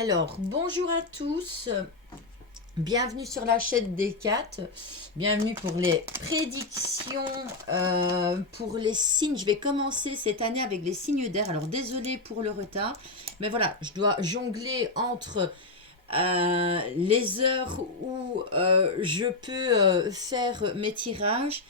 Alors, bonjour à tous, bienvenue sur la chaîne des 4, bienvenue pour les prédictions, pour les signes. Je vais commencer cette année avec les signes d'air. Alors, désolé pour le retard, mais voilà, je dois jongler entre les heures où je peux faire mes tirages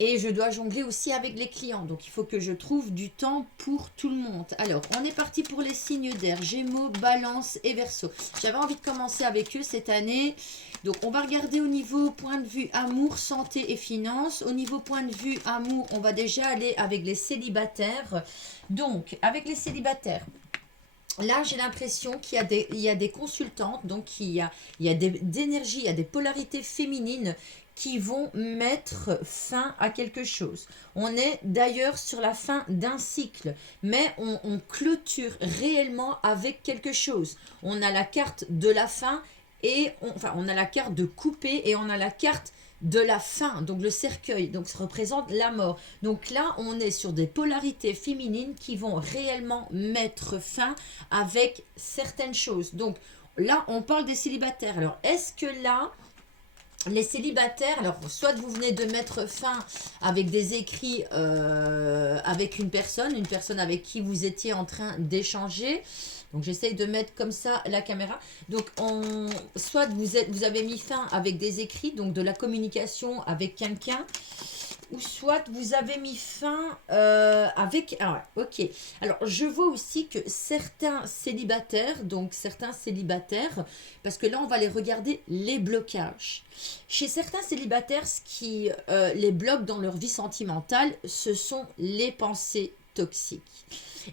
et je dois jongler aussi avec les clients. Donc il faut que je trouve du temps pour tout le monde. Alors on est parti pour les signes d'air, Gémeaux, Balance et Verseau. J'avais envie de commencer avec eux cette année. Donc on va regarder au niveau point de vue amour, santé et finances. Au niveau point de vue amour, on va déjà aller avec les célibataires. Donc avec les célibataires, là, j'ai l'impression qu'il y a des consultantes, donc il y a d'énergie, il y a des polarités féminines qui vont mettre fin à quelque chose. On est d'ailleurs sur la fin d'un cycle, mais on clôture réellement avec quelque chose. On a la carte de la fin et on a la carte de couper et on a la carte de la fin, donc le cercueil, donc ça représente la mort. Donc là, on est sur des polarités féminines qui vont réellement mettre fin avec certaines choses. Donc là, on parle des célibataires. Alors, est-ce que là, les célibataires, alors soit vous venez de mettre fin avec des écrits avec une personne avec qui vous étiez en train d'échanger. Donc j'essaye de mettre comme ça la caméra. Donc soit vous avez mis fin avec des écrits, donc de la communication avec quelqu'un, ou soit vous avez mis fin avec... Ah ouais, ok. Alors, je vois aussi que certains célibataires, parce que là, on va les regarder, les blocages. Chez certains célibataires, ce qui les bloque dans leur vie sentimentale, ce sont les pensées toxiques.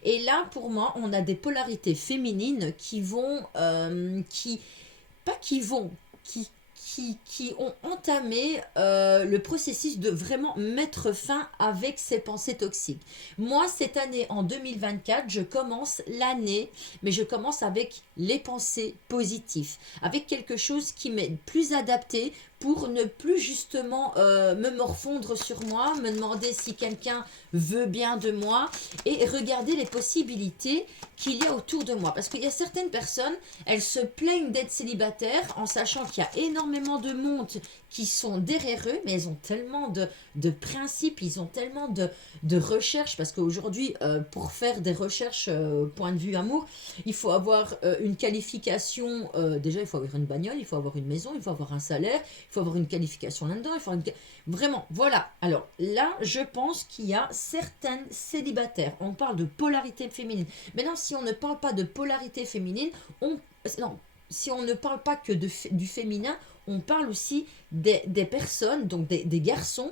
Et là, pour moi, on a des polarités féminines qui vont... pas qui vont, qui ont entamé le processus de vraiment mettre fin avec ces pensées toxiques. Moi, cette année, en 2024, je commence l'année, mais je commence avec les pensées positives, avec quelque chose qui m'est plus adapté pour ne plus justement me morfondre sur moi, me demander si quelqu'un veut bien de moi et regarder les possibilités qu'il y a autour de moi. Parce qu'il y a certaines personnes, elles se plaignent d'être célibataires en sachant qu'il y a énormément de monde qui sont derrière eux, mais elles ont tellement de principes, ils ont tellement de recherches, parce qu'aujourd'hui, pour faire des recherches point de vue amour, il faut avoir une qualification, déjà il faut avoir une bagnole, il faut avoir une maison, il faut avoir un salaire, il faut avoir une qualification là-dedans, il faut avoir vraiment, voilà. Alors là, je pense qu'il y a certaines célibataires, on parle de polarité féminine. Maintenant, si on ne parle pas de polarité féminine, non, si on ne parle pas que du féminin, on parle aussi des personnes, donc des garçons,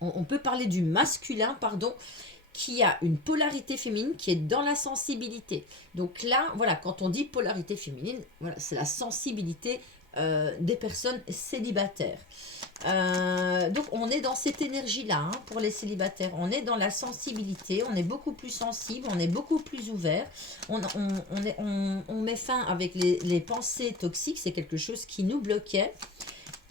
on peut parler du masculin, pardon, qui a une polarité féminine qui est dans la sensibilité. Donc là, voilà, quand on dit polarité féminine, voilà, c'est la sensibilité des personnes célibataires. Donc on est dans cette énergie-là hein, pour les célibataires. On est dans la sensibilité, on est beaucoup plus sensible, on est beaucoup plus ouvert. On met fin avec les pensées toxiques, c'est quelque chose qui nous bloquait.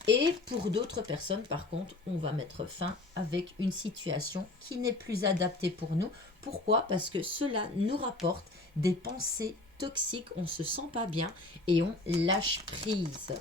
Et pour d'autres personnes, par contre, on va mettre fin avec une situation qui n'est plus adaptée pour nous. Pourquoi? Parce que cela nous rapporte des pensées toxiques, on ne se sent pas bien et on lâche prise.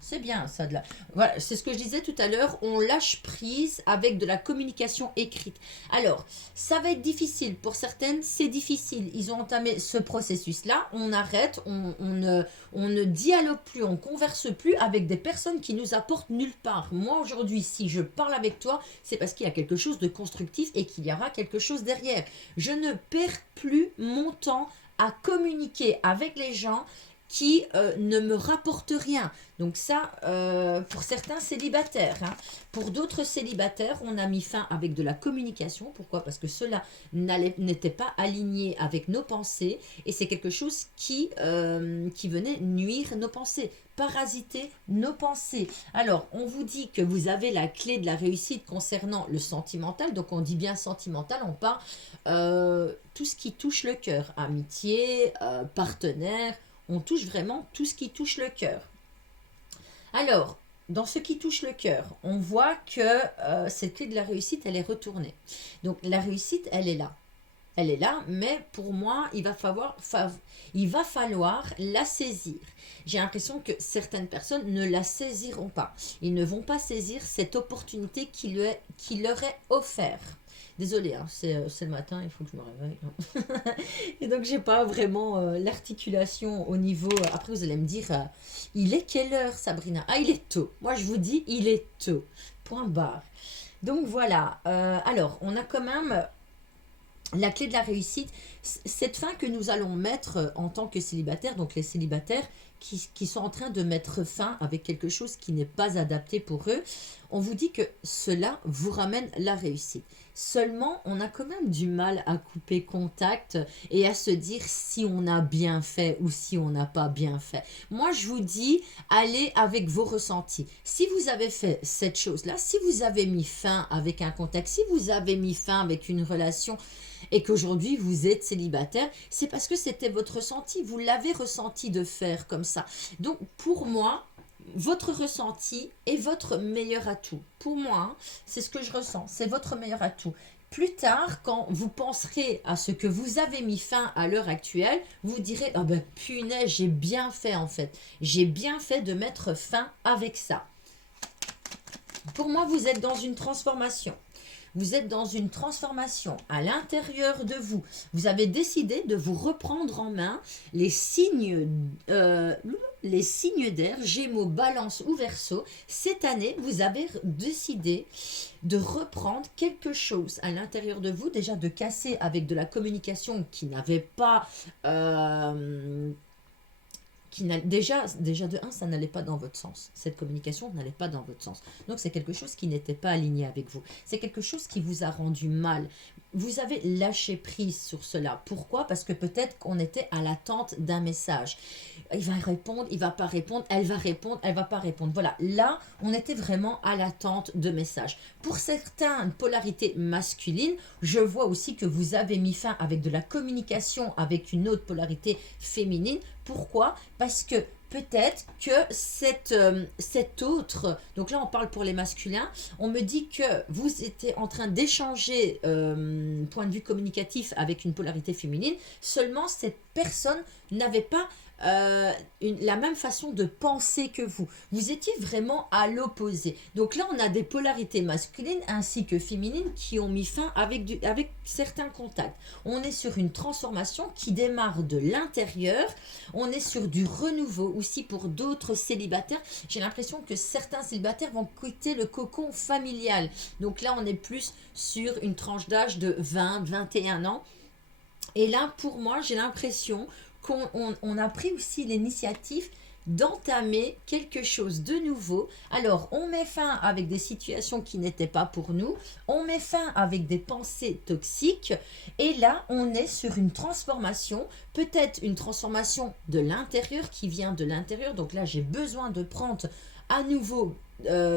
C'est bien ça de la... Voilà, c'est ce que je disais tout à l'heure, on lâche prise avec de la communication écrite. Alors, ça va être difficile. Pour certaines, c'est difficile. Ils ont entamé ce processus-là, on arrête, on ne dialogue plus, on ne converse plus avec des personnes qui nous apportent nulle part. Moi, aujourd'hui, si je parle avec toi, c'est parce qu'il y a quelque chose de constructif et qu'il y aura quelque chose derrière. Je ne perds plus mon temps à communiquer avec les gens qui ne me rapporte rien. Donc ça, pour certains célibataires. Hein. Pour d'autres célibataires, on a mis fin avec de la communication. Pourquoi? Parce que cela n'était pas aligné avec nos pensées et c'est quelque chose qui venait nuire nos pensées, parasiter nos pensées. Alors, on vous dit que vous avez la clé de la réussite concernant le sentimental. Donc, on dit bien sentimental, on parle tout ce qui touche le cœur. Amitié, partenaire, on touche vraiment tout ce qui touche le cœur. Alors, dans ce qui touche le cœur, on voit que cette clé de la réussite, elle est retournée. Donc, la réussite, elle est là. elle est là, mais pour moi, il va falloir la saisir. J'ai l'impression que certaines personnes ne la saisiront pas. Ils ne vont pas saisir cette opportunité qui leur est offerte. Désolée, hein, c'est le matin, il faut que je me réveille. Et donc, j'ai pas vraiment l'articulation au niveau. Après, vous allez me dire, il est quelle heure, Sabrina? Ah, il est tôt. Moi, je vous dis, il est tôt. Point barre. Donc, voilà. Alors, on a quand même la clé de la réussite. Cette fin que nous allons mettre en tant que célibataires, donc les célibataires qui sont en train de mettre fin avec quelque chose qui n'est pas adapté pour eux, on vous dit que cela vous ramène la réussite. Seulement, on a quand même du mal à couper contact et à se dire si on a bien fait ou si on n'a pas bien fait. Moi, je vous dis, allez avec vos ressentis. Si vous avez fait cette chose-là, si vous avez mis fin avec un contact, si vous avez mis fin avec une relation et qu'aujourd'hui vous êtes célibataire, c'est parce que c'était votre ressenti. Vous l'avez ressenti de faire comme ça. Donc, pour moi, votre ressenti est votre meilleur atout. Pour moi, hein, c'est ce que je ressens, c'est votre meilleur atout. Plus tard, quand vous penserez à ce que vous avez mis fin à l'heure actuelle, vous direz « Ah ben punaise, j'ai bien fait en fait. J'ai bien fait de mettre fin avec ça. » Pour moi, vous êtes dans une transformation. Vous êtes dans une transformation à l'intérieur de vous. Vous avez décidé de vous reprendre en main les signes d'air, Gémeaux, Balance ou Verseau. Cette année, vous avez décidé de reprendre quelque chose à l'intérieur de vous, déjà de casser avec de la communication qui n'avait pas... déjà de un, ça n'allait pas dans votre sens. Cette communication n'allait pas dans votre sens. Donc, c'est quelque chose qui n'était pas aligné avec vous. C'est quelque chose qui vous a rendu mal. Vous avez lâché prise sur cela. Pourquoi? Parce que peut-être qu'on était à l'attente d'un message. Il va répondre, il va pas répondre, elle va pas répondre. Voilà, là, on était vraiment à l'attente de messages. Pour certaines polarités masculines, je vois aussi que vous avez mis fin avec de la communication avec une autre polarité féminine. Pourquoi? Parce que peut-être que cet autre, donc là on parle pour les masculins, on me dit que vous étiez en train d'échanger point de vue communicatif avec une polarité féminine, seulement cette personne n'avait pas la même façon de penser que vous. Vous étiez vraiment à l'opposé. Donc là, on a des polarités masculines ainsi que féminines qui ont mis fin avec certains contacts. On est sur une transformation qui démarre de l'intérieur. On est sur du renouveau aussi pour d'autres célibataires. J'ai l'impression que certains célibataires vont quitter le cocon familial. Donc là, on est plus sur une tranche d'âge de 20-21 ans. Et là, pour moi, j'ai l'impression qu'on a pris aussi l'initiative d'entamer quelque chose de nouveau. Alors, on met fin avec des situations qui n'étaient pas pour nous, on met fin avec des pensées toxiques, et là, on est sur une transformation, peut-être une transformation de l'intérieur qui vient de l'intérieur. Donc là, j'ai besoin de prendre à nouveau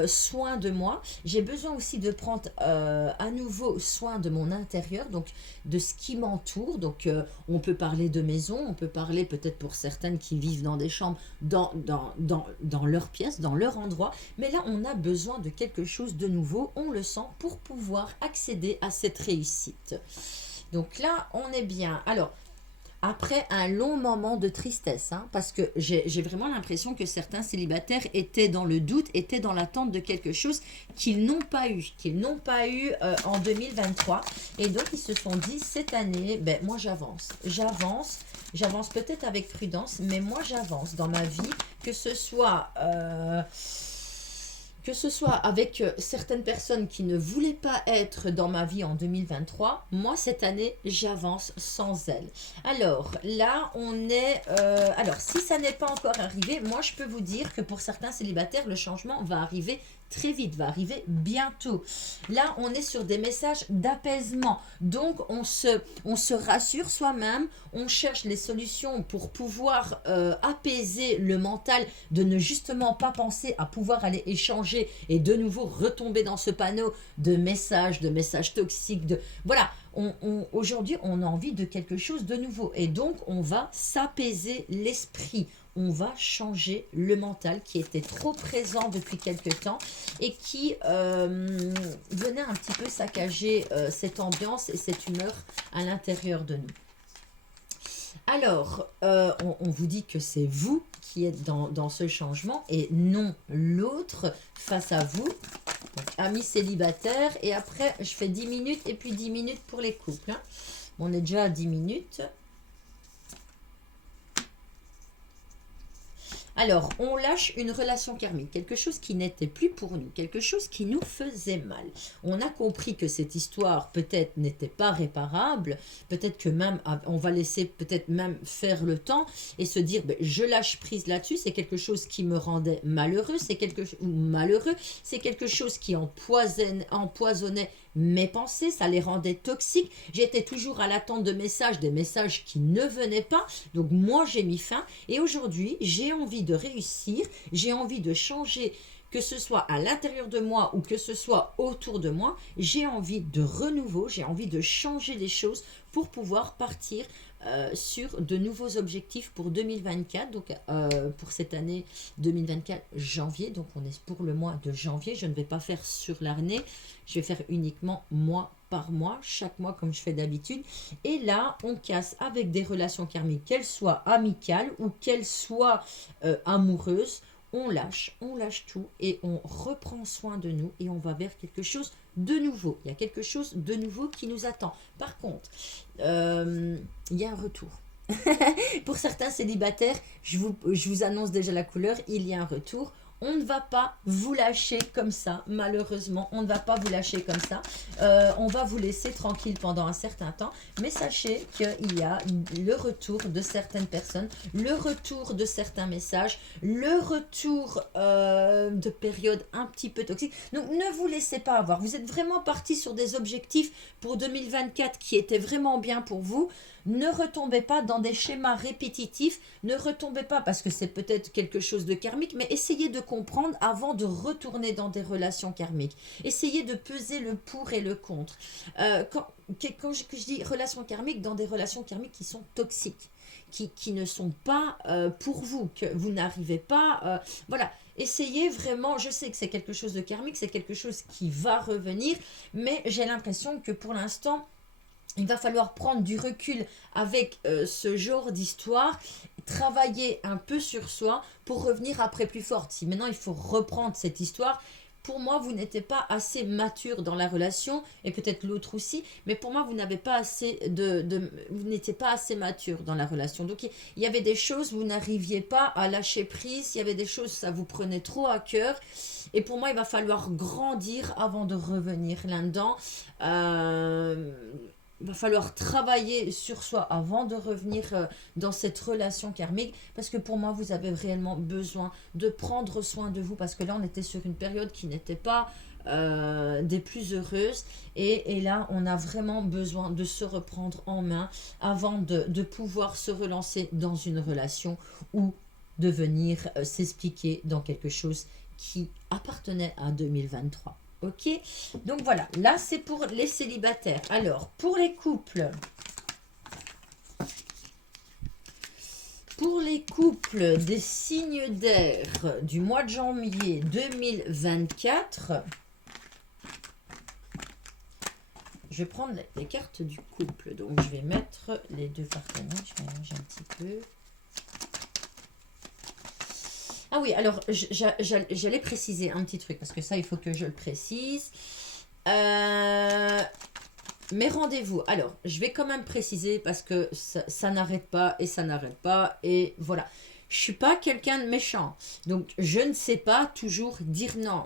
soin de moi. J'ai besoin aussi de prendre à nouveau soin de mon intérieur, donc de ce qui m'entoure. Donc on peut parler de maison, on peut parler peut-être pour certaines qui vivent dans des chambres, dans leur pièce, dans leur endroit. Mais là, on a besoin de quelque chose de nouveau, on le sent, pour pouvoir accéder à cette réussite. Donc là, on est bien. Alors, après un long moment de tristesse, hein, parce que j'ai vraiment l'impression que certains célibataires étaient dans le doute, étaient dans l'attente de quelque chose qu'ils n'ont pas eu en 2023. Et donc, ils se sont dit, cette année, ben, moi, j'avance peut-être avec prudence, mais moi, j'avance dans ma vie, que ce soit avec certaines personnes qui ne voulaient pas être dans ma vie en 2023, moi, cette année, j'avance sans elles. Alors, là, on est... alors, si ça n'est pas encore arrivé, moi, je peux vous dire que pour certains célibataires, le changement va arriver très vite, va arriver bientôt. Là, on est sur des messages d'apaisement. Donc, on se rassure soi-même, on cherche les solutions pour pouvoir apaiser le mental, de ne justement pas penser à pouvoir aller échanger et de nouveau retomber dans ce panneau de messages toxiques. Voilà, Aujourd'hui, on a envie de quelque chose de nouveau. Et donc, on va s'apaiser l'esprit. On va changer le mental qui était trop présent depuis quelque temps et qui venait un petit peu saccager cette ambiance et cette humeur à l'intérieur de nous. Alors, on vous dit que c'est vous qui êtes dans ce changement et non l'autre face à vous. Donc, amis célibataires. Et après, je fais 10 minutes et puis 10 minutes pour les couples. Hein. On est déjà à 10 minutes. Alors, on lâche une relation karmique, quelque chose qui n'était plus pour nous, quelque chose qui nous faisait mal. On a compris que cette histoire peut-être n'était pas réparable, peut-être que même on va laisser peut-être même faire le temps et se dire ben, je lâche prise là-dessus, c'est quelque chose qui me rendait malheureux, c'est quelque chose qui empoisonnait mes pensées, ça les rendait toxiques. J'étais toujours à l'attente de messages, des messages qui ne venaient pas. Donc moi j'ai mis fin et aujourd'hui j'ai envie de réussir, j'ai envie de changer, que ce soit à l'intérieur de moi ou que ce soit autour de moi. J'ai envie de renouveau, j'ai envie de changer les choses pour pouvoir partir sur de nouveaux objectifs pour 2024, donc pour cette année 2024 janvier, donc on est pour le mois de janvier. Je ne vais pas faire sur l'année, je vais faire uniquement mois par mois, chaque mois comme je fais d'habitude. Et là on casse avec des relations karmiques, qu'elles soient amicales ou qu'elles soient amoureuses. On lâche tout et on reprend soin de nous et on va vers quelque chose de nouveau. Il y a quelque chose de nouveau qui nous attend. Par contre, il y a un retour. Pour certains célibataires, je vous annonce déjà la couleur, il y a un retour. On ne va pas vous lâcher comme ça, malheureusement, on ne va pas vous lâcher comme ça. On va vous laisser tranquille pendant un certain temps, mais sachez qu'il y a le retour de certaines personnes, le retour de certains messages, le retour de périodes un petit peu toxiques. Donc ne vous laissez pas avoir, vous êtes vraiment parti sur des objectifs pour 2024 qui étaient vraiment bien pour vous. Ne retombez pas dans des schémas répétitifs, ne retombez pas parce que c'est peut-être quelque chose de karmique, mais essayez de comprendre avant de retourner dans des relations karmiques. Essayez de peser le pour et le contre. Quand je dis relations karmiques, dans des relations karmiques qui sont toxiques, qui ne sont pas pour vous, que vous n'arrivez pas... voilà. Essayez vraiment, je sais que c'est quelque chose de karmique, c'est quelque chose qui va revenir, mais j'ai l'impression que pour l'instant... il va falloir prendre du recul avec ce genre d'histoire, travailler un peu sur soi pour revenir après plus forte. Si maintenant il faut reprendre cette histoire, pour moi vous n'étiez pas assez mature dans la relation, et peut-être l'autre aussi, mais pour moi vous n'avez pas assez vous n'étiez pas assez mature dans la relation. Donc il y avait des choses, vous n'arriviez pas à lâcher prise, il y avait des choses, ça vous prenait trop à cœur. Et pour moi il va falloir grandir avant de revenir là-dedans. Il va falloir travailler sur soi avant de revenir dans cette relation karmique, parce que pour moi vous avez réellement besoin de prendre soin de vous, parce que là on était sur une période qui n'était pas des plus heureuses, et là on a vraiment besoin de se reprendre en main avant de pouvoir se relancer dans une relation ou de venir s'expliquer dans quelque chose qui appartenait à 2023. Ok, donc voilà, là c'est pour les célibataires. Alors, pour les couples, des signes d'air du mois de janvier 2024, je vais prendre les cartes du couple. Donc, je vais mettre les deux partenaires, je vais mélanger un petit peu. Ah oui, alors j'allais préciser un petit truc, parce que ça, il faut que je le précise. Mes rendez-vous, alors, je vais quand même préciser, parce que ça n'arrête pas, et ça n'arrête pas, et voilà. Je ne suis pas quelqu'un de méchant, donc je ne sais pas toujours dire non.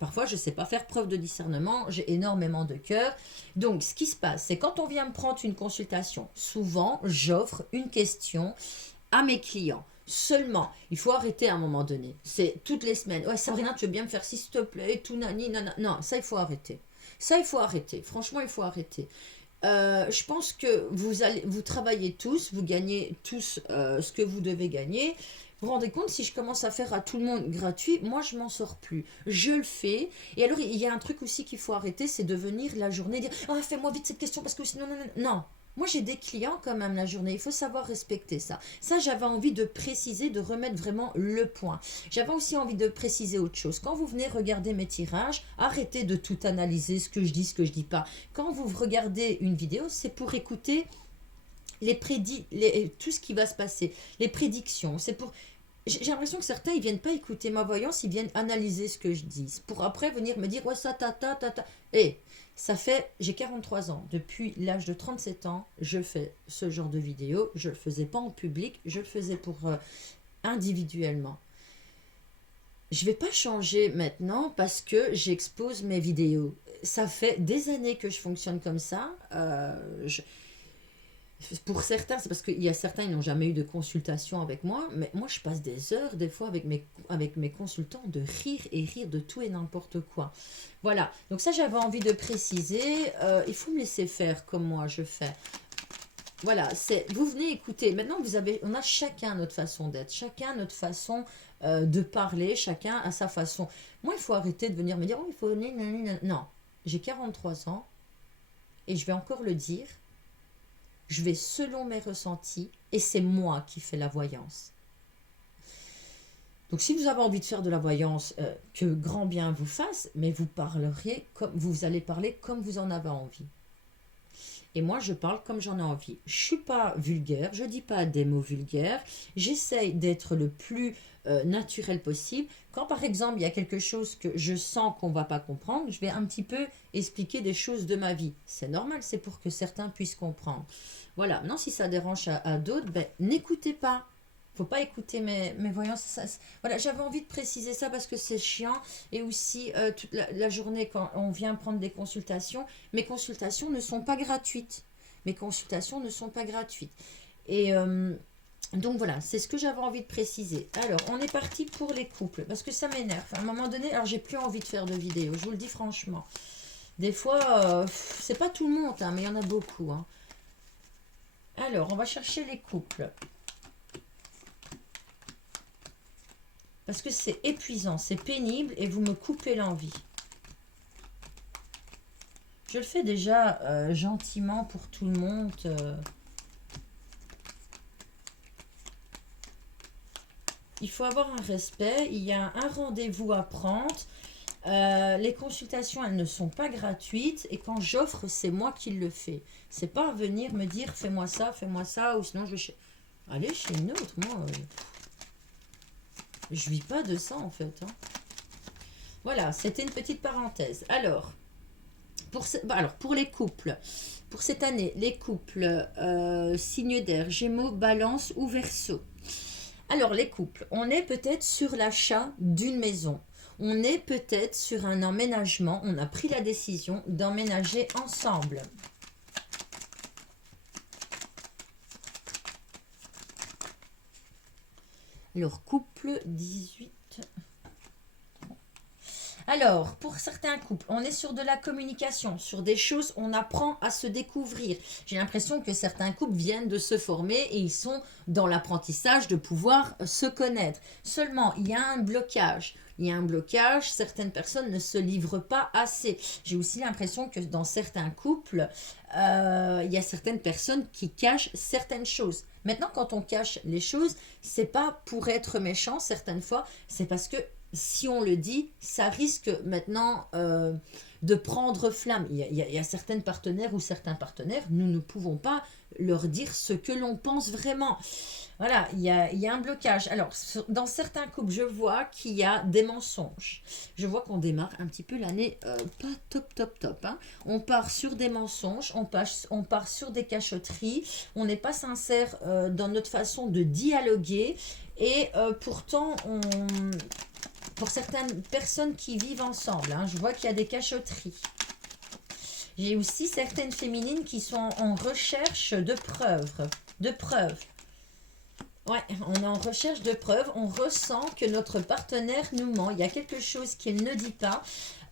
Parfois, je ne sais pas faire preuve de discernement, j'ai énormément de cœur. Donc, ce qui se passe, c'est quand on vient me prendre une consultation, souvent, j'offre une question à mes clients. Seulement, il faut arrêter à un moment donné. C'est toutes les semaines. Ouais, Sabrina, tu veux bien me faire s'il te plaît, tout nani, nana. Non, ça, il faut arrêter. Ça, il faut arrêter. Franchement, il faut arrêter. je pense que vous travaillez tous, vous gagnez tous ce que vous devez gagner. Vous vous rendez compte, si je commence à faire à tout le monde gratuit, moi je m'en sors plus. Je le fais. Et alors il y a un truc aussi qu'il faut arrêter, c'est de venir la journée dire ah, fais-moi vite cette question parce que sinon non, non, non. Non. Moi j'ai des clients quand même la journée, il faut savoir respecter ça. Ça j'avais envie de préciser, de remettre vraiment le point. J'avais aussi envie de préciser autre chose. Quand vous venez regarder mes tirages, arrêtez de tout analyser, ce que je dis, ce que je dis pas. Quand vous regardez une vidéo, c'est pour écouter tout ce qui va se passer, les prédictions. C'est pour j'ai l'impression que certains, ils viennent pas écouter ma voyance, ils viennent analyser ce que je dis. Pour après venir me dire, ouais, ça, ta. Et ça fait, j'ai 43 ans. Depuis l'âge de 37 ans, je fais ce genre de vidéo. Je le faisais pas en public, je le faisais pour individuellement. Je vais pas changer maintenant parce que j'expose mes vidéos. Ça fait des années que je fonctionne comme ça. Pour certains, c'est parce qu'il y a certains, ils n'ont jamais eu de consultation avec moi, mais moi, je passe des heures, des fois, avec mes consultants, de rire et rire de tout et n'importe quoi. Voilà, donc ça, j'avais envie de préciser. Il faut me laisser faire comme moi, je fais. Voilà, vous venez écouter. Maintenant, on a chacun notre façon d'être, chacun notre façon de parler, chacun à sa façon. Moi, il faut arrêter de venir me dire, oh, il faut... Non, j'ai 43 ans et je vais encore le dire. Je vais selon mes ressentis et c'est moi qui fais la voyance. Donc si vous avez envie de faire de la voyance, que grand bien vous fasse, mais vous allez parler comme vous en avez envie. Et moi, je parle comme j'en ai envie. Je ne suis pas vulgaire, je ne dis pas des mots vulgaires. J'essaye d'être le plus naturel possible. Quand, par exemple, il y a quelque chose que je sens qu'on ne va pas comprendre, je vais un petit peu expliquer des choses de ma vie. C'est normal, c'est pour que certains puissent comprendre. Voilà. Non, si ça dérange à d'autres, ben, n'écoutez pas. Il ne faut pas écouter mes voyances. Voilà, j'avais envie de préciser ça parce que c'est chiant. Et aussi, toute la journée, quand on vient prendre des consultations, mes consultations ne sont pas gratuites. Mes consultations ne sont pas gratuites. Et donc voilà, c'est ce que j'avais envie de préciser. Alors, on est parti pour les couples. Parce que ça m'énerve. À un moment donné, alors j'ai plus envie de faire de vidéos. Je vous le dis franchement. Des fois, c'est pas tout le monde, hein, mais il y en a beaucoup. Hein. Alors, on va chercher les couples. Parce que c'est épuisant, c'est pénible et vous me coupez l'envie. Je le fais déjà gentiment pour tout le monde. Il faut avoir un respect, il y a un rendez-vous à prendre. Les consultations, elles ne sont pas gratuites. Et quand j'offre, c'est moi qui le fais. C'est pas venir me dire fais-moi ça, ou sinon je vais aller chez une autre. Moi... je vis pas de ça en fait. Hein. Voilà, c'était une petite parenthèse. Alors, pour les couples, pour cette année, les couples signes d'air, Gémeaux, Balance ou Verseau. Alors, les couples, on est peut-être sur l'achat d'une maison. On est peut-être sur un emménagement. On a pris la décision d'emménager ensemble. Alors, couple 18. Alors, pour certains couples, on est sur de la communication, sur des choses, on apprend à se découvrir. J'ai l'impression que certains couples viennent de se former et ils sont dans l'apprentissage de pouvoir se connaître. Seulement, il y a un blocage. Il y a un blocage, certaines personnes ne se livrent pas assez. J'ai aussi l'impression que dans certains couples, il y a certaines personnes qui cachent certaines choses. Maintenant, quand on cache les choses, c'est pas pour être méchant certaines fois, c'est parce que si on le dit, ça risque maintenant de prendre flamme. Il y a certaines partenaires ou certains partenaires, nous ne pouvons pas leur dire ce que l'on pense vraiment. Voilà, il y a un blocage. Alors, dans certains couples, je vois qu'il y a des mensonges. Je vois qu'on démarre un petit peu l'année pas top. Hein. On part sur des mensonges, on part sur des cachotteries, on n'est pas sincère dans notre façon de dialoguer et pourtant, pour certaines personnes qui vivent ensemble, hein, je vois qu'il y a des cachotteries. J'ai aussi certaines féminines qui sont en recherche de preuves. Ouais, on est en recherche de preuves, on ressent que notre partenaire nous ment, il y a quelque chose qu'il ne dit pas.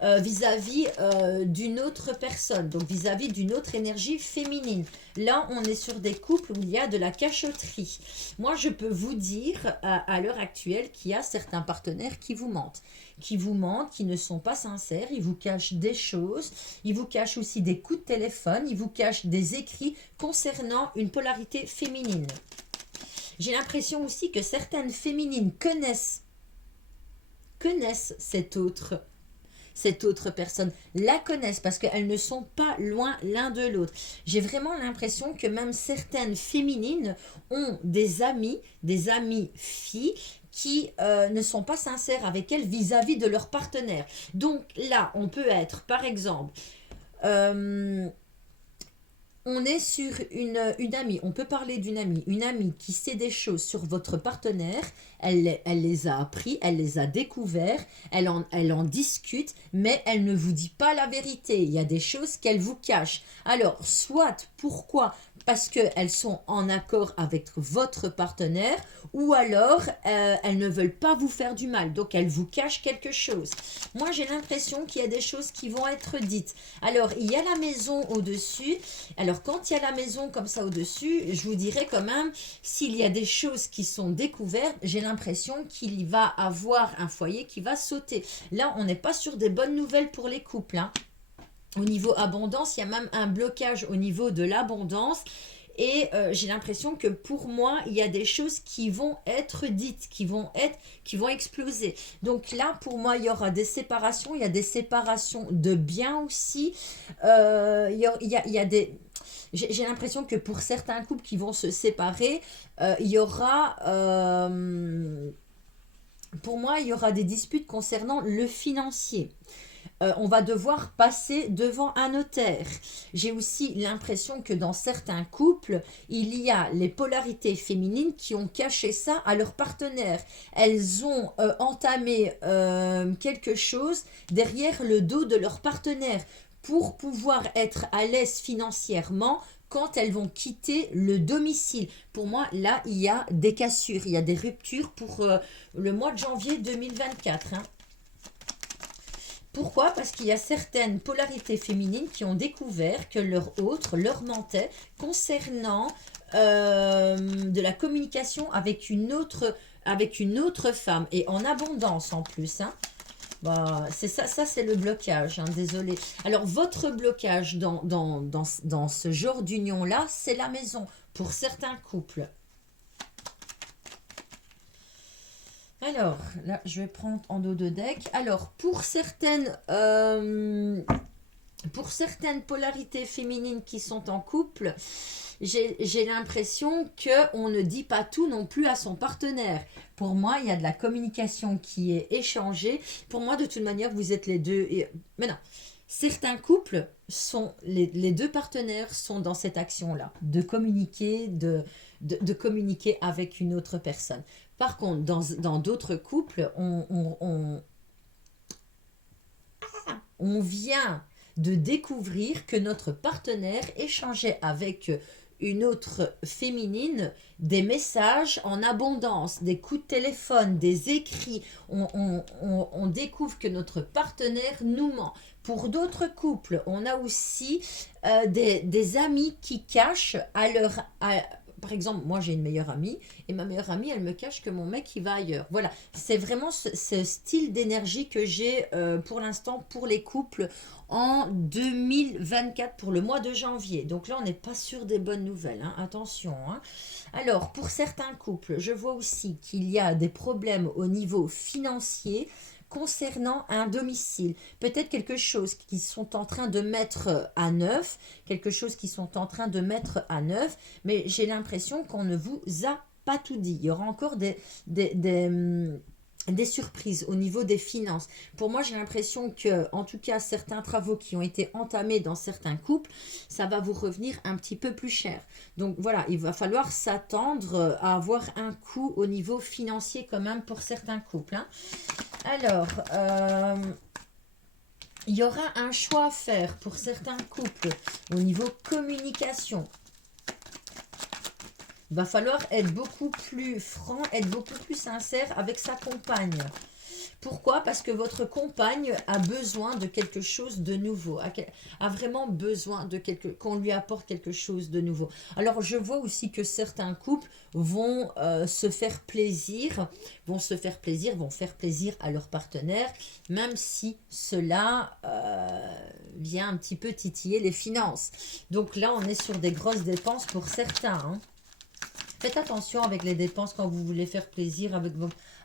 vis-à-vis d'une autre personne, donc vis-à-vis d'une autre énergie féminine. Là, on est sur des couples où il y a de la cachotterie. Moi, je peux vous dire à l'heure actuelle qu'il y a certains partenaires qui vous mentent, qui ne sont pas sincères, ils vous cachent des choses, ils vous cachent aussi des coups de téléphone, ils vous cachent des écrits concernant une polarité féminine. J'ai l'impression aussi que certaines féminines connaissent cette autre personne, la connaissent parce qu'elles ne sont pas loin l'un de l'autre. J'ai vraiment l'impression que même certaines féminines ont des amis filles qui ne sont pas sincères avec elles vis-à-vis de leur partenaire. Donc là, on peut être, par exemple, on est sur une amie, on peut parler d'une amie, une amie qui sait des choses sur votre partenaire, elle les a appris, elle les a découverts, elle en discute, mais elle ne vous dit pas la vérité, il y a des choses qu'elle vous cache. Alors, soit, pourquoi ? Parce qu'elles sont en accord avec votre partenaire, ou alors elles ne veulent pas vous faire du mal, donc elles vous cachent quelque chose. Moi, j'ai l'impression qu'il y a des choses qui vont être dites. Alors, il y a la maison au-dessus. Alors, quand il y a la maison comme ça au-dessus, je vous dirais quand même, s'il y a des choses qui sont découvertes, j'ai l'impression qu'il va avoir un foyer qui va sauter. Là, on n'est pas sur des bonnes nouvelles pour les couples, hein. Au niveau abondance, il y a même un blocage au niveau de l'abondance. Et j'ai l'impression que pour moi, il y a des choses qui vont être dites, qui vont exploser. Donc là, pour moi, il y aura des séparations. Il y a des séparations de biens aussi. Il y a des... J'ai l'impression que pour certains couples qui vont se séparer, il y aura... pour moi, il y aura des disputes concernant le financier. On va devoir passer devant un notaire. J'ai aussi l'impression que dans certains couples, il y a les polarités féminines qui ont caché ça à leur partenaire. Elles ont entamé quelque chose derrière le dos de leur partenaire pour pouvoir être à l'aise financièrement quand elles vont quitter le domicile. Pour moi, là, il y a des cassures, il y a des ruptures pour le mois de janvier 2024, hein. Pourquoi ? Parce qu'il y a certaines polarités féminines qui ont découvert que leur autre leur mentait concernant de la communication avec une autre femme et en abondance en plus, hein. Bah, c'est ça c'est le blocage, hein, désolé. Alors, votre blocage dans ce genre d'union-là, c'est la maison pour certains couples. Alors, là, je vais prendre en dos de deck. Alors, pour certaines polarités féminines qui sont en couple, j'ai l'impression qu'on ne dit pas tout non plus à son partenaire. Pour moi, il y a de la communication qui est échangée. Pour moi, de toute manière, vous êtes les deux. Mais non, certains couples sont, les deux partenaires sont dans cette action-là, de communiquer, de communiquer avec une autre personne. Par contre, dans d'autres couples, on vient de découvrir que notre partenaire échangeait avec une autre féminine des messages en abondance, des coups de téléphone, des écrits. On découvre que notre partenaire nous ment. Pour d'autres couples, on a aussi des amis qui cachent par exemple, moi j'ai une meilleure amie et ma meilleure amie, elle me cache que mon mec il va ailleurs. Voilà, c'est vraiment ce style d'énergie que j'ai pour l'instant pour les couples en 2024 pour le mois de janvier. Donc là, on n'est pas sur des bonnes nouvelles, hein. Attention, hein. Alors, pour certains couples, je vois aussi qu'il y a des problèmes au niveau financier concernant un domicile. Peut-être quelque chose qu'ils sont en train de mettre à neuf, mais j'ai l'impression qu'on ne vous a pas tout dit. Il y aura encore des surprises au niveau des finances. Pour moi, j'ai l'impression que, en tout cas, certains travaux qui ont été entamés dans certains couples, ça va vous revenir un petit peu plus cher. Donc voilà, il va falloir s'attendre à avoir un coût au niveau financier quand même pour certains couples, hein. Alors, il y aura un choix à faire pour certains couples au niveau communication. Il va falloir être beaucoup plus franc, être beaucoup plus sincère avec sa compagne. Pourquoi? Parce que votre compagne a besoin de quelque chose de nouveau, a vraiment besoin de qu'on lui apporte quelque chose de nouveau. Alors, je vois aussi que certains couples vont se faire plaisir, vont faire plaisir à leur partenaire, même si cela vient un petit peu titiller les finances. Donc là, on est sur des grosses dépenses pour certains, hein. Faites attention avec les dépenses quand vous voulez faire plaisir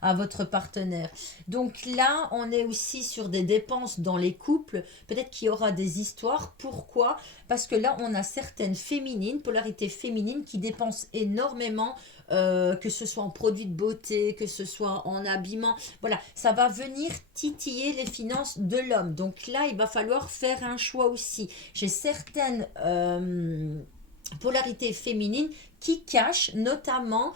à votre partenaire. Donc là, on est aussi sur des dépenses dans les couples. Peut-être qu'il y aura des histoires. Pourquoi? Parce que là, on a certaines féminines, polarités féminines, qui dépensent énormément, que ce soit en produits de beauté, que ce soit en habillement. Voilà, ça va venir titiller les finances de l'homme. Donc là, il va falloir faire un choix aussi. J'ai certaines polarités féminines qui cachent notamment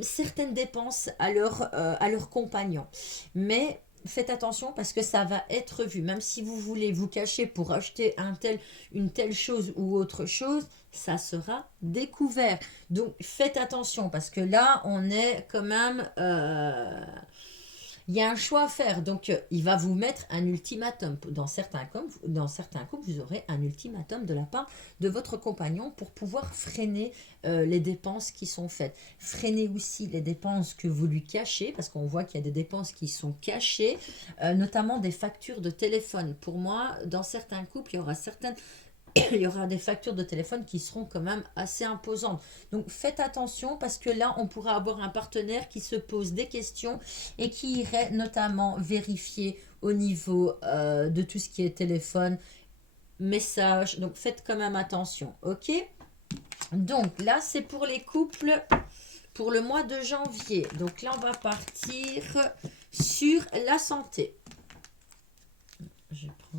certaines dépenses à leur compagnon. Mais faites attention parce que ça va être vu. Même si vous voulez vous cacher pour acheter une telle chose ou autre chose, ça sera découvert. Donc faites attention parce que là, on est quand même... il y a un choix à faire. Donc, il va vous mettre un ultimatum. Dans certains couples, vous aurez un ultimatum de la part de votre compagnon pour pouvoir freiner les dépenses qui sont faites. Freiner aussi les dépenses que vous lui cachez, parce qu'on voit qu'il y a des dépenses qui sont cachées, notamment des factures de téléphone. Pour moi, dans certains couples, il y aura des factures de téléphone qui seront quand même assez imposantes. Donc faites attention parce que là, on pourra avoir un partenaire qui se pose des questions et qui irait notamment vérifier au niveau de tout ce qui est téléphone, message. Donc faites quand même attention, ok? Donc là, c'est pour les couples pour le mois de janvier. Donc là, on va partir sur la santé. Je prends...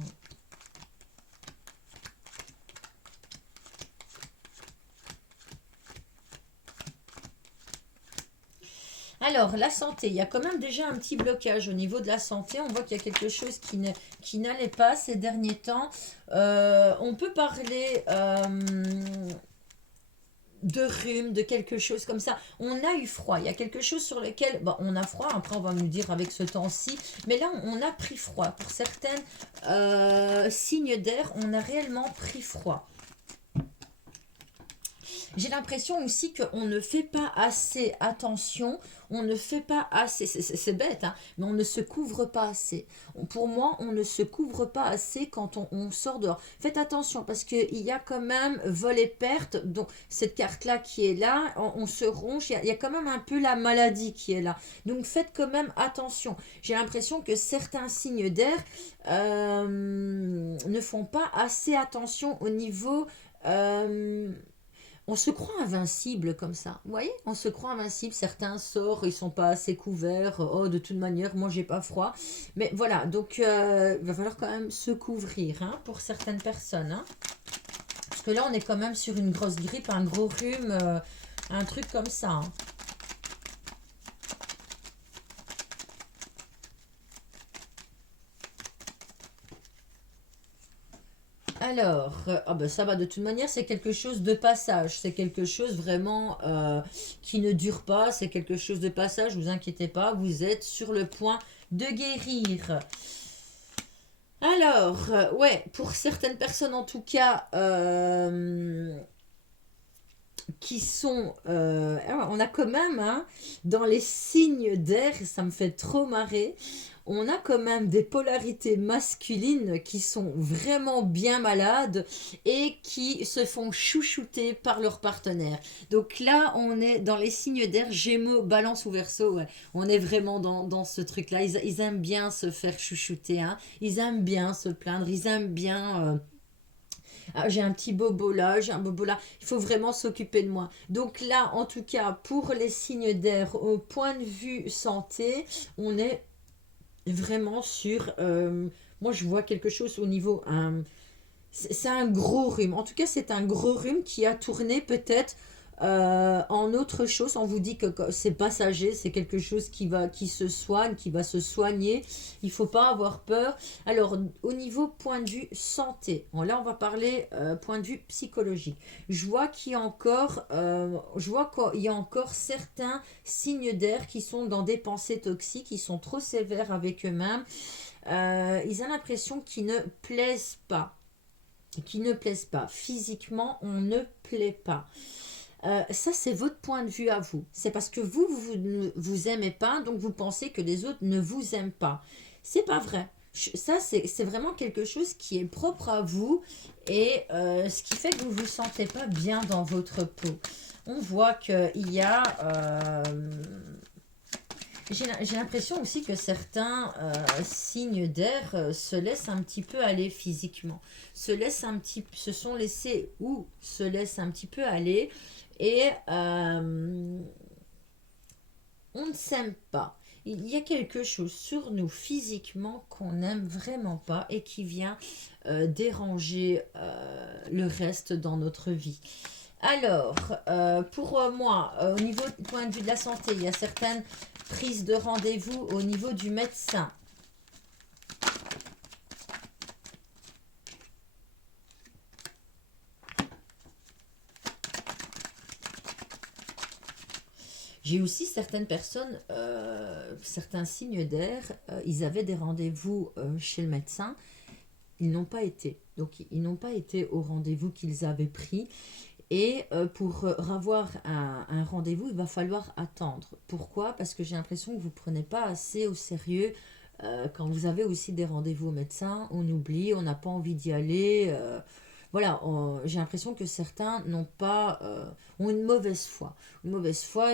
Alors, la santé, il y a quand même déjà un petit blocage au niveau de la santé. On voit qu'il y a quelque chose qui n'allait pas ces derniers temps. On peut parler de rhume, de quelque chose comme ça. On a eu froid. Il y a quelque chose sur lequel... Bon, on a froid. Après, on va nous dire avec ce temps-ci. Mais là, on a pris froid. Pour certains signes d'air, on a réellement pris froid. J'ai l'impression aussi qu'on ne fait pas assez attention, on ne fait pas assez, c'est bête, hein, mais on ne se couvre pas assez. Pour moi, on ne se couvre pas assez quand on sort dehors. Faites attention parce qu'il y a quand même vol et perte, donc cette carte-là qui est là, on se ronge, il y a quand même un peu la maladie qui est là. Donc faites quand même attention. J'ai l'impression que certains signes d'air ne font pas assez attention au niveau... on se croit invincible comme ça. Vous voyez? On se croit invincible. Certains sortent, ils sont pas assez couverts. Oh, de toute manière, moi, j'ai pas froid. Mais voilà, donc il va falloir quand même se couvrir hein, pour certaines personnes. Hein. Parce que là, on est quand même sur une grosse grippe, un gros rhume, un truc comme ça. Hein. Alors, ah ben ça va de toute manière, c'est quelque chose de passage, c'est quelque chose vraiment qui ne dure pas, c'est quelque chose de passage, vous inquiétez pas, vous êtes sur le point de guérir. Alors, ouais, pour certaines personnes en tout cas, qui sont... on a quand même, hein, dans les signes d'air, ça me fait trop marrer, on a quand même des polarités masculines qui sont vraiment bien malades et qui se font chouchouter par leur partenaire. Donc là, on est dans les signes d'air, Gémeaux, Balance ou Verseau, ouais. On est vraiment dans ce truc-là. Ils aiment bien se faire chouchouter, hein. Ils aiment bien se plaindre, ils aiment bien... Ah, j'ai un petit bobo là, j'ai un bobo là, il faut vraiment s'occuper de moi. Donc là, en tout cas, pour les signes d'air, au point de vue santé, on est vraiment sur... moi, je vois quelque chose au niveau... c'est un gros rhume. En tout cas, c'est un gros rhume qui a tourné peut-être en autre chose. On vous dit que c'est passager, c'est quelque chose qui se soigne, qui va se soigner. Il ne faut pas avoir peur. Alors, au niveau point de vue santé, bon, là on va parler point de vue psychologique. Je vois qu'il y a encore certains signes d'air qui sont dans des pensées toxiques, qui sont trop sévères avec eux-mêmes. Ils ont l'impression qu'ils ne plaisent pas. Qui ne plaisent pas. Physiquement, on ne plaît pas. Ça, c'est votre point de vue à vous. C'est parce que vous ne vous aimez pas, donc vous pensez que les autres ne vous aiment pas. C'est pas vrai. Ça, c'est vraiment quelque chose qui est propre à vous et ce qui fait que vous ne vous sentez pas bien dans votre peau. On voit qu'il y a... j'ai l'impression aussi que certains signes d'air se laissent un petit peu aller physiquement. Se sont laissés ou se laissent un petit peu aller. Et on ne s'aime pas. Il y a quelque chose sur nous physiquement qu'on n'aime vraiment pas et qui vient déranger le reste dans notre vie. Alors, pour moi, au niveau du point de vue de la santé, il y a certaines prises de rendez-vous au niveau du médecin. J'ai aussi certaines personnes, certains signes d'air, ils avaient des rendez-vous chez le médecin, ils n'ont pas été. Donc, ils n'ont pas été au rendez-vous qu'ils avaient pris. Et pour avoir un rendez-vous, il va falloir attendre. Pourquoi? Parce que j'ai l'impression que vous ne prenez pas assez au sérieux. Quand vous avez aussi des rendez-vous au médecin, on oublie, on n'a pas envie d'y aller. Voilà, j'ai l'impression que certains ont une mauvaise foi. Une mauvaise foi,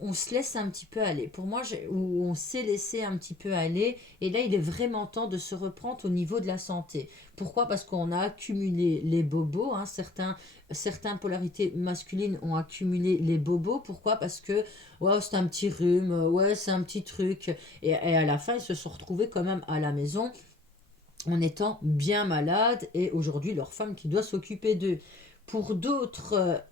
on se laisse un petit peu aller. Pour moi, ou on s'est laissé un petit peu aller. Et là, il est vraiment temps de se reprendre au niveau de la santé. Pourquoi? Parce qu'on a accumulé les bobos. Hein, certaines polarités masculines ont accumulé les bobos. Pourquoi? Parce que ouais, c'est un petit rhume, ouais, c'est un petit truc. Et à la fin, ils se sont retrouvés quand même à la maison en étant bien malades et aujourd'hui leur femme qui doit s'occuper d'eux. Pour d'autres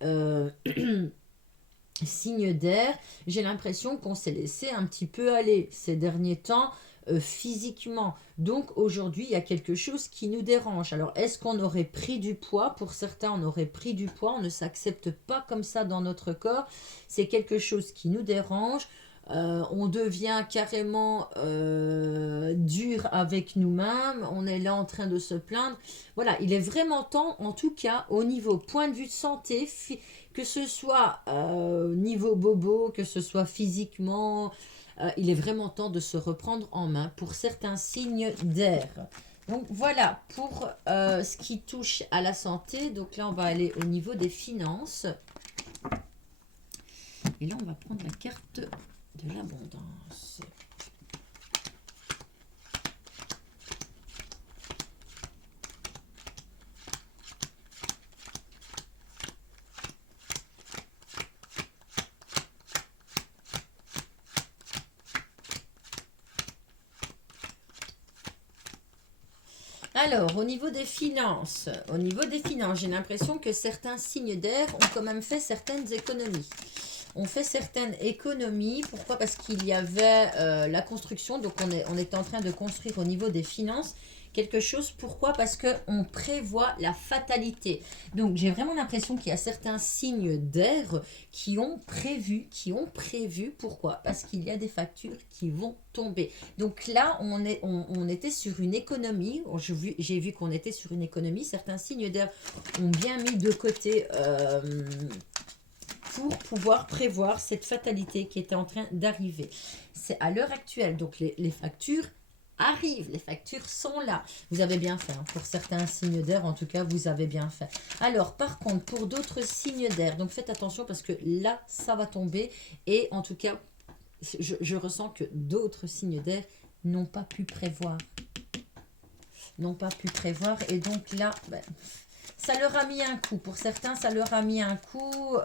signes d'air, j'ai l'impression qu'on s'est laissé un petit peu aller ces derniers temps physiquement. Donc aujourd'hui, il y a quelque chose qui nous dérange. Alors, est-ce qu'on aurait pris du poids? Pour certains, on aurait pris du poids. On ne s'accepte pas comme ça dans notre corps. C'est quelque chose qui nous dérange. On devient carrément dur avec nous-mêmes, on est là en train de se plaindre. Voilà, il est vraiment temps, en tout cas, au niveau point de vue de santé, que ce soit niveau bobo, que ce soit physiquement, il est vraiment temps de se reprendre en main pour certains signes d'air. Donc voilà, pour ce qui touche à la santé, donc là on va aller au niveau des finances. Et là on va prendre la carte de l'abondance. Alors, au niveau des finances, j'ai l'impression que certains signes d'air ont quand même fait certaines économies. On fait certaines économies. Pourquoi? Parce qu'il y avait la construction. Donc, on était en train de construire au niveau des finances quelque chose. Pourquoi? Parce qu'on prévoit la fatalité. Donc, j'ai vraiment l'impression qu'il y a certains signes d'air qui ont prévu. Pourquoi? Parce qu'il y a des factures qui vont tomber. Donc là, on était sur une économie. J'ai vu qu'on était sur une économie. Certains signes d'air ont bien mis de côté... pour pouvoir prévoir cette fatalité qui était en train d'arriver. C'est à l'heure actuelle, donc les factures arrivent, les factures sont là. Vous avez bien fait, hein. Pour certains signes d'air, en tout cas, vous avez bien fait. Alors, par contre, pour d'autres signes d'air, donc faites attention parce que là, ça va tomber. Et en tout cas, je ressens que d'autres signes d'air n'ont pas pu prévoir. Et donc là, Ça leur a mis un coup. Pour certains, ça leur a mis un coup.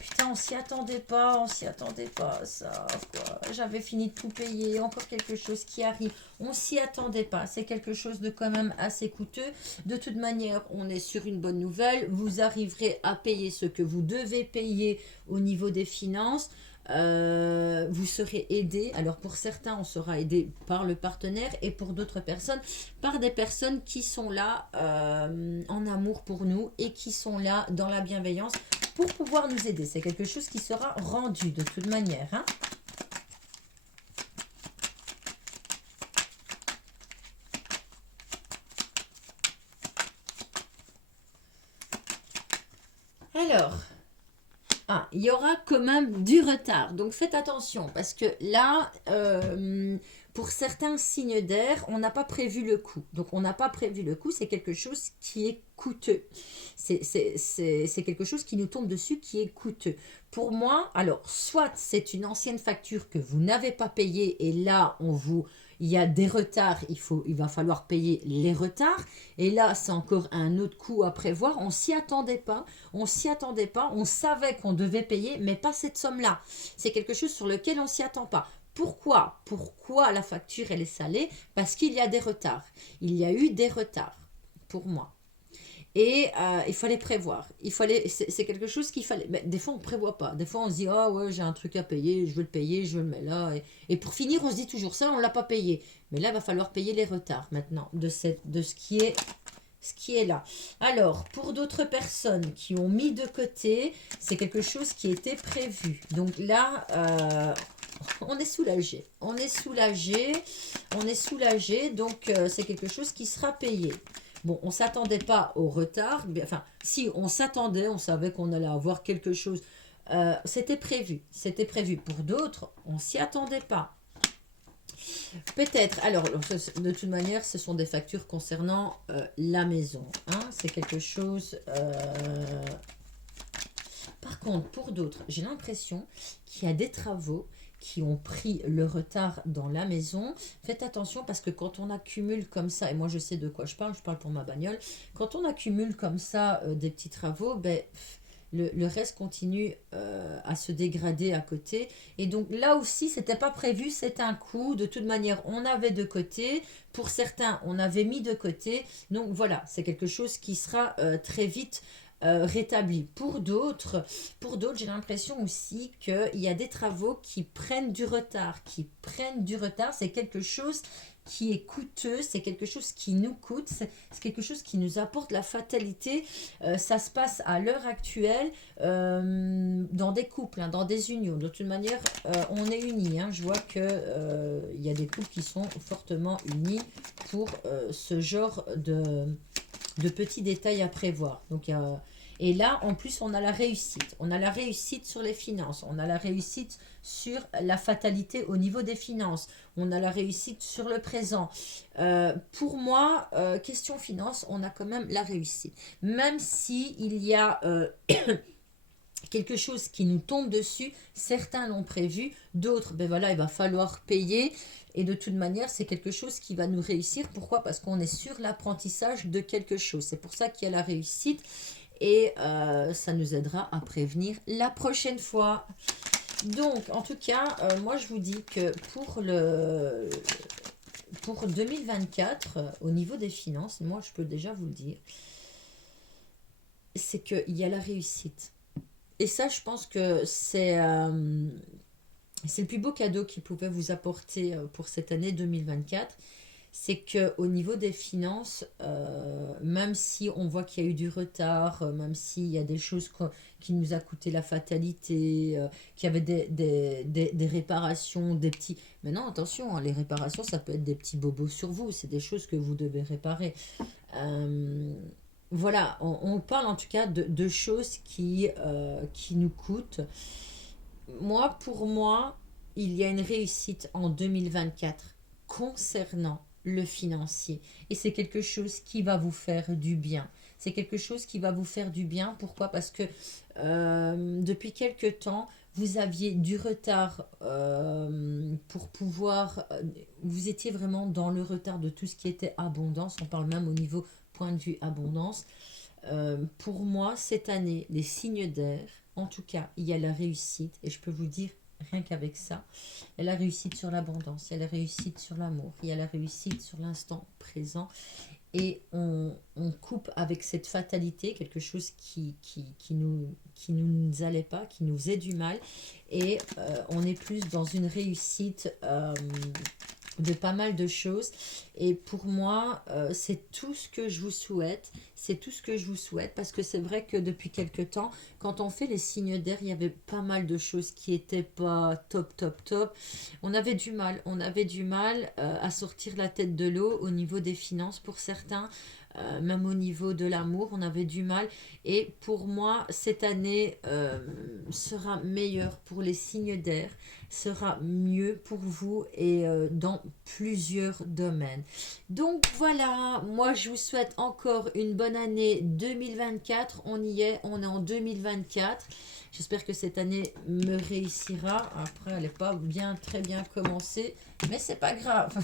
Putain, on s'y attendait pas. On s'y attendait pas à ça. Quoi. J'avais fini de tout payer. Encore quelque chose qui arrive. On s'y attendait pas. C'est quelque chose de quand même assez coûteux. De toute manière, on est sur une bonne nouvelle. Vous arriverez à payer ce que vous devez payer au niveau des finances. Vous serez aidé. Alors pour certains, on sera aidé par le partenaire et pour d'autres personnes, par des personnes qui sont là en amour pour nous et qui sont là dans la bienveillance pour pouvoir nous aider. C'est quelque chose qui sera rendu de toute manière. Hein. Alors, il y aura quand même du retard. Donc faites attention parce que là, pour certains signes d'air, on n'a pas prévu le coup. Donc on n'a pas prévu le coup, c'est quelque chose qui est coûteux. C'est quelque chose qui nous tombe dessus qui est coûteux. Pour moi, alors soit c'est une ancienne facture que vous n'avez pas payée et là il y a des retards, il va falloir payer les retards. Et là, c'est encore un autre coût à prévoir. On s'y attendait pas. On s'y attendait pas. On savait qu'on devait payer, mais pas cette somme-là. C'est quelque chose sur lequel on s'y attend pas. Pourquoi la facture elle est salée? Parce qu'il y a des retards. Il y a eu des retards pour moi. Et il fallait prévoir. C'est quelque chose qu'il fallait. Mais des fois, on ne prévoit pas. Des fois, on se dit, ah ouais, j'ai un truc à payer, je veux le payer, je le mets là. Et pour finir, on se dit toujours ça, on ne l'a pas payé. Mais là, il va falloir payer les retards maintenant de ce qui est là. Alors, pour d'autres personnes qui ont mis de côté, c'est quelque chose qui était prévu. Donc là, on est soulagé. On est soulagé. On est soulagé. Donc, c'est quelque chose qui sera payé. Bon, on ne s'attendait pas au retard. Enfin, si, on s'attendait, on savait qu'on allait avoir quelque chose. C'était prévu. C'était prévu. Pour d'autres, on ne s'y attendait pas. Peut-être. Alors, de toute manière, ce sont des factures concernant la maison. Hein, c'est quelque chose... Par contre, pour d'autres, j'ai l'impression qu'il y a des travaux qui ont pris le retard dans la maison. Faites attention parce que quand on accumule comme ça, et moi je sais de quoi je parle pour ma bagnole, quand on accumule comme ça des petits travaux, ben, le reste continue à se dégrader à côté. Et donc là aussi, c'était pas prévu, c'est un coup. De toute manière, on avait de côté. Pour certains, on avait mis de côté. Donc voilà, c'est quelque chose qui sera très vite rétabli. Pour d'autres, j'ai l'impression aussi qu'il y a des travaux qui prennent du retard. C'est quelque chose qui est coûteux, c'est quelque chose qui nous coûte, c'est quelque chose qui nous apporte la fatalité. Ça se passe à l'heure actuelle dans des couples, hein, dans des unions. De toute manière, on est unis. Hein. Je vois que il y a des couples qui sont fortement unis pour ce genre de petits détails à prévoir. Donc, et là, en plus, on a la réussite. On a la réussite sur les finances. On a la réussite sur la fatalité au niveau des finances. On a la réussite sur le présent. Pour moi, question finance, on a quand même la réussite. Même si il y a quelque chose qui nous tombe dessus, certains l'ont prévu, d'autres, ben voilà, il va falloir payer. Et de toute manière, c'est quelque chose qui va nous réussir. Pourquoi? Parce qu'on est sur l'apprentissage de quelque chose. C'est pour ça qu'il y a la réussite. Et ça nous aidera à prévenir la prochaine fois. Donc, en tout cas, moi, je vous dis que pour 2024, au niveau des finances, moi, je peux déjà vous le dire, c'est qu'il y a la réussite. Et ça, je pense que c'est le plus beau cadeau qu'il pouvait vous apporter pour cette année 2024. C'est qu'au niveau des finances, même si on voit qu'il y a eu du retard, même s'il y a des choses qui nous a coûté la fatalité, qu'il y avait des réparations, des petits... Mais non, attention, hein, les réparations, ça peut être des petits bobos sur vous, c'est des choses que vous devez réparer. Voilà, on parle en tout cas de choses qui nous coûtent. Pour moi, il y a une réussite en 2024 concernant le financier. Et c'est quelque chose qui va vous faire du bien. C'est quelque chose qui va vous faire du bien. Pourquoi? Parce que depuis quelque temps, vous aviez du retard pour pouvoir... vous étiez vraiment dans le retard de tout ce qui était abondance. On parle même au niveau point de vue abondance. pour moi, cette année, les signes d'air, en tout cas, il y a la réussite, et je peux vous dire, rien qu'avec ça, il y a la réussite sur l'abondance, il y a la réussite sur l'amour, il y a la réussite sur l'instant présent, et on coupe avec cette fatalité quelque chose qui nous allait pas, qui nous faisait du mal, et on est plus dans une réussite de pas mal de choses. Et pour moi, c'est tout ce que je vous souhaite. C'est tout ce que je vous souhaite parce que c'est vrai que depuis quelque temps, quand on fait les signes d'air, il y avait pas mal de choses qui étaient pas top, top, top. On avait du mal à sortir la tête de l'eau au niveau des finances pour certains. Même au niveau de l'amour, on avait du mal. Et pour moi, cette année sera meilleure pour les signes d'air, sera mieux pour vous et dans plusieurs domaines. Donc voilà, moi je vous souhaite encore une bonne année 2024. On y est, on est en 2024. J'espère que cette année me réussira. Après, elle n'est pas bien, très bien commencée, mais c'est pas grave.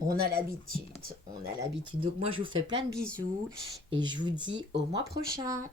On a l'habitude, on a l'habitude. Donc moi je vous fais plein de bisous et je vous dis au mois prochain.